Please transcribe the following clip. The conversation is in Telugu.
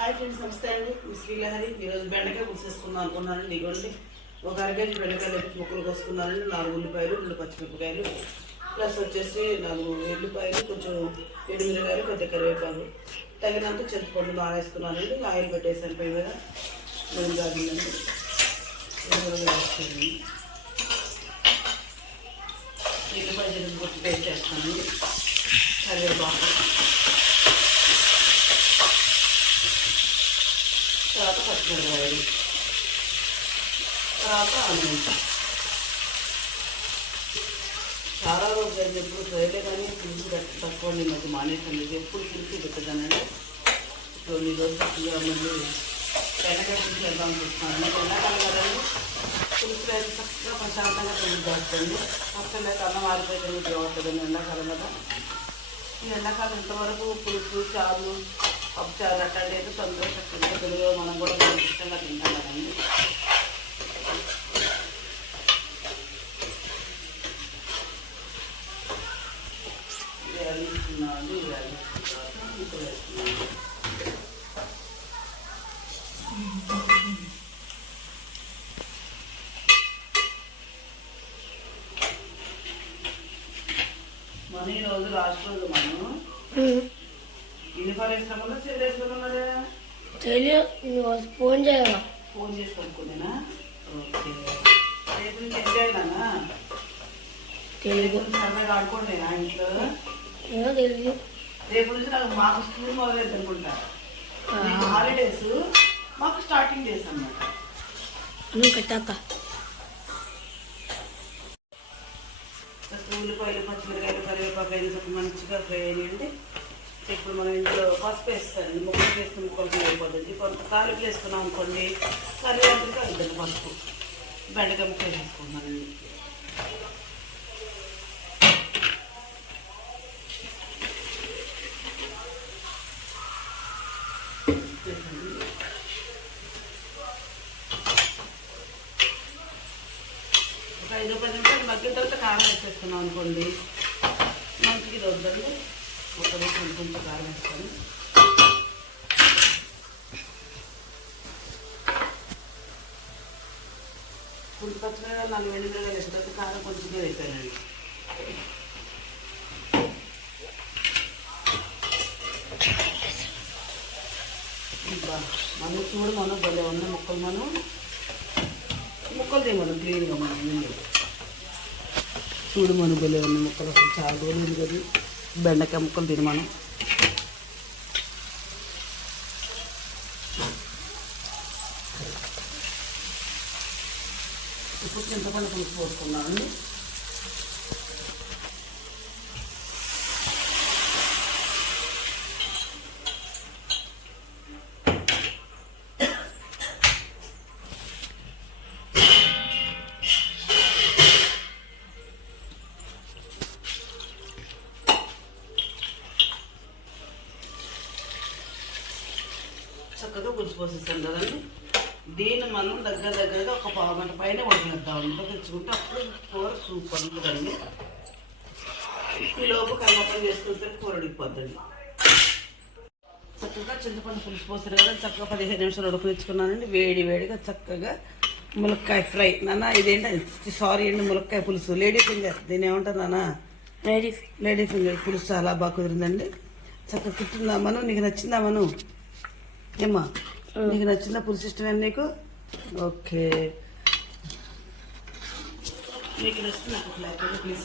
హాయ్ ఫ్రెండ్స్, నమస్తే అండి. శ్రీలహరి. ఈరోజు బెండకాయ పులుసేసుకుందాం అనుకున్నానండి. ఇవ్వండి, ఒక అరకేజీ బెండకాయలు ముక్కలు కోసుకున్నానండి. 4 ఉల్లిపాయలు, 2 పచ్చిమిరపకాయలు, ప్లస్ వచ్చేసి 4 ఎల్లిపాయలు, కొంచెం ఎండుమిరకాయలు, కొద్దిగా కరివేపాకు, తగినంత చింతపండు నానేసుకున్నానండి. ఆయిల్ పెట్టేసాను పై మీద. నూనె కాగిందండి. వేస్తానండి. ఎల్లిపాయ జీలకర్ర కొట్టి పేస్ట్ చేస్తానండి. కరివేపాకు, తర్వాత పచ్చిమిరపకాయలు, తర్వాత అన్నం. చాలా రోజులు అయింది, ఎప్పుడు ట్రైలే కానీ పులుసు తక్కువ మధ్య మానేసింది. ఎప్పుడు పులుసు పెట్టదానండి. ఇప్పుడు ఈరోజు తక్కువగా మళ్ళీ బెండకాయ పులుసు వెళ్దాం చూస్తున్నాను. ఎండాకాలం కదండి, పులుసులు అయితే చక్కగా ప్రశాంతంగా పులుసు చేస్తుంది. పక్కన లేక అన్నం ఆరిపోయి బాగుంటుందండి. ఎండాకాలం కదా, ఈ ఎండాకాలం ఇంతవరకు పులుసు, చారు, పప్పుచారు అట్లాంటి అయితే సంతోషంగా తెలుగు మనం కూడా ఇష్టంగా తింటాం కదండి. వేసుకున్నాను. ఇప్పుడు వేసుకున్నాను. మన ఈరోజు లాస్ట్ రోజు మనం యూనిఫామ్ వేసుకోమన్నా చీర వేసుకోమన్నారా? తెలియదు, ఫోన్ చేయాలా? ఫోన్ చేసి కొనుక్కునేనా? ఓకే. రేపు నుంచి ఎంజాయ్ నానా? తెలియదు. సరదాగా ఆడుకోండినా ఇంట్లో? తెలియదు. రేపు నుంచి నాకు మాకు స్కూల్ మొదలైంది అనుకుంటా. హాలిడేస్ మాకు స్టార్టింగ్ డేస్ అన్నమాట. కట్టాక ఉల్లిపాయలు, పచ్చిమిరకాయలు, కరివేపాకు అయిన మంచిగా ఫ్రై అయ్యండి. ఇప్పుడు మనం ఇందులో పసుపు వేస్తానండి. ముక్కలు వేసుకుని ముక్కలు అయిపోతుంది. కొంత తాలింపులు వేసుకున్నాం అనుకోండి, కరివేపాకు కలుగుతుంది. పసుపు, బెండకాయ ముక్కలు వేసుకున్నానండి. ఒక 5-10 నిమిషాలు మగ్గిన తర్వాత కారం వేసేసుకున్నాం అనుకోండి, మంచిగా ఇది వద్దండి. ఒక రోజు కొంచెం కారం వేస్తాను. పులి పచ్చిమిరకాయలు 4 ఎండుమిరకాయలు వేసిన తర్వాత కారం కొంచెంగా వేసానండి. మనం చూడు, మనం భలే ఉన్న ముక్కలు తీయమను క్లీన్గా మనం చూడు. మన భలే ఉన్న ముక్కలు అసలు చాలా రోజులు కదా బెండకాయ ముక్కలు తిని మనం. ఇప్పుడు చింతపండు పులుసు పోసుకున్నాను. చక్కగా పులుసు పోసేస్తాం కదండి. దీన్ని మనం దగ్గరగా ఒక 1/2 గంట పైన ఉడకనిద్దాం. తెచ్చుకుంటే అప్పుడు కూర సూపర్ ఉంటుందండి. ఈలోపు కరివేపాకు చేసుకుంటే కూర ఉడికిపోద్దండి. చక్కగా చింతపండు పులుసు పోస్తారు కదా, చక్కగా 15 నిమిషాలు ఉడకనిచ్చుకున్నానండి. వేడిగా చక్కగా ములక్కాయ ఫ్రై. నాన్న ఇదేంటి, సారీ అండి, ములక్కాయ పులుసు, లేడీ ఫింగర్. దీని ఏమంటారు నాన్న? లేడీ ఫింగర్ పులుసు చాలా బాగా కుదిరిందండి. చక్కగా తిట్టిందా మను? నీకు నచ్చిందా మను? ఏమ్మా, నీకు నచ్చిన పులుసు ఇష్టమేనా నీకు? ఓకే. మీకు నచ్చిన నాకు ప్లీజ్